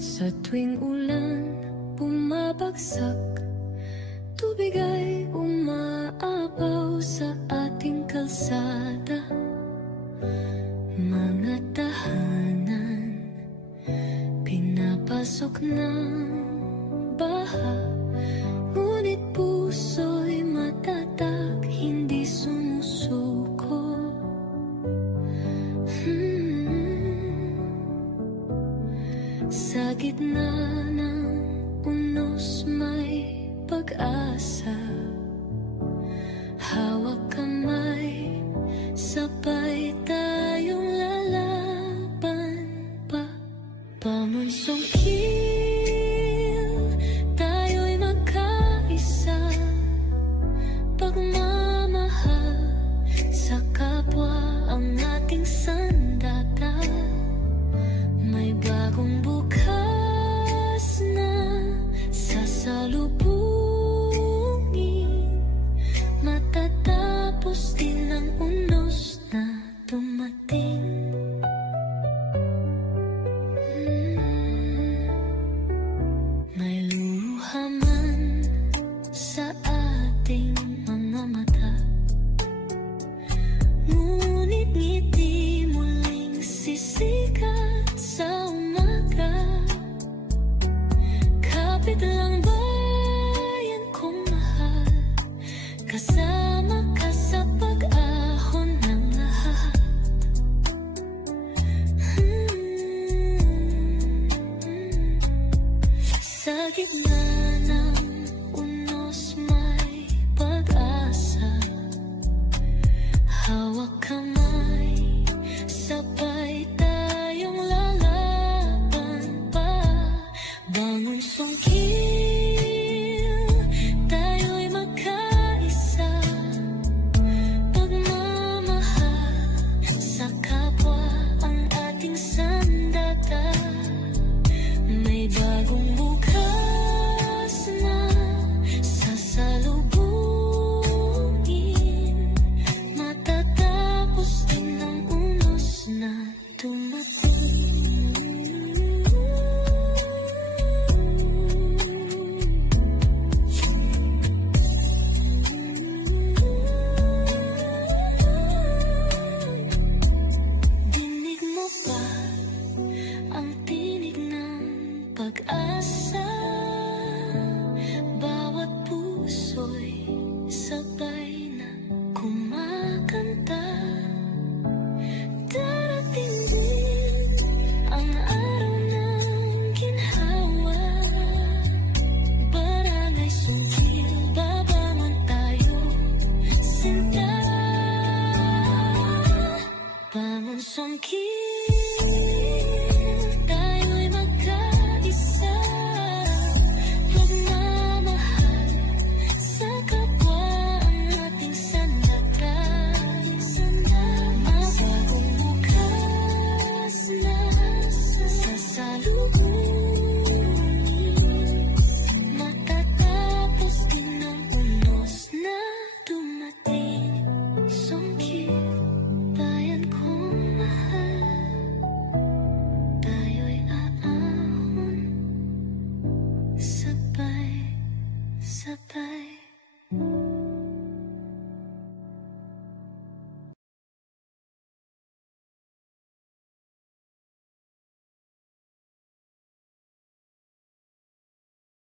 Sa tuwing ulan bumabagsak, tubig ay umaapaw sa ating kalsada. Mga tahanan pinapasok ng baha, ngunit puso'y matatag, hindi sumusuko. Sa gitna ng unos may pag-asa, hawak kamay, sabay tayong lalaban pa. Pamunsong kill, tayo'y magkaisa, pagmamahal sa kapwa ang ating sandata. May bagong bukas na sasalubungin, matatapos din ang unos na dumating. May luha man sa ating mga mata, ngunit ngiti muling sisikat sa umaga. Kapit lang bayan kong mahal, kasama ka sa pag-ahon ng lahat. Sa gitna ng unos may pag-asa, hawak kamay,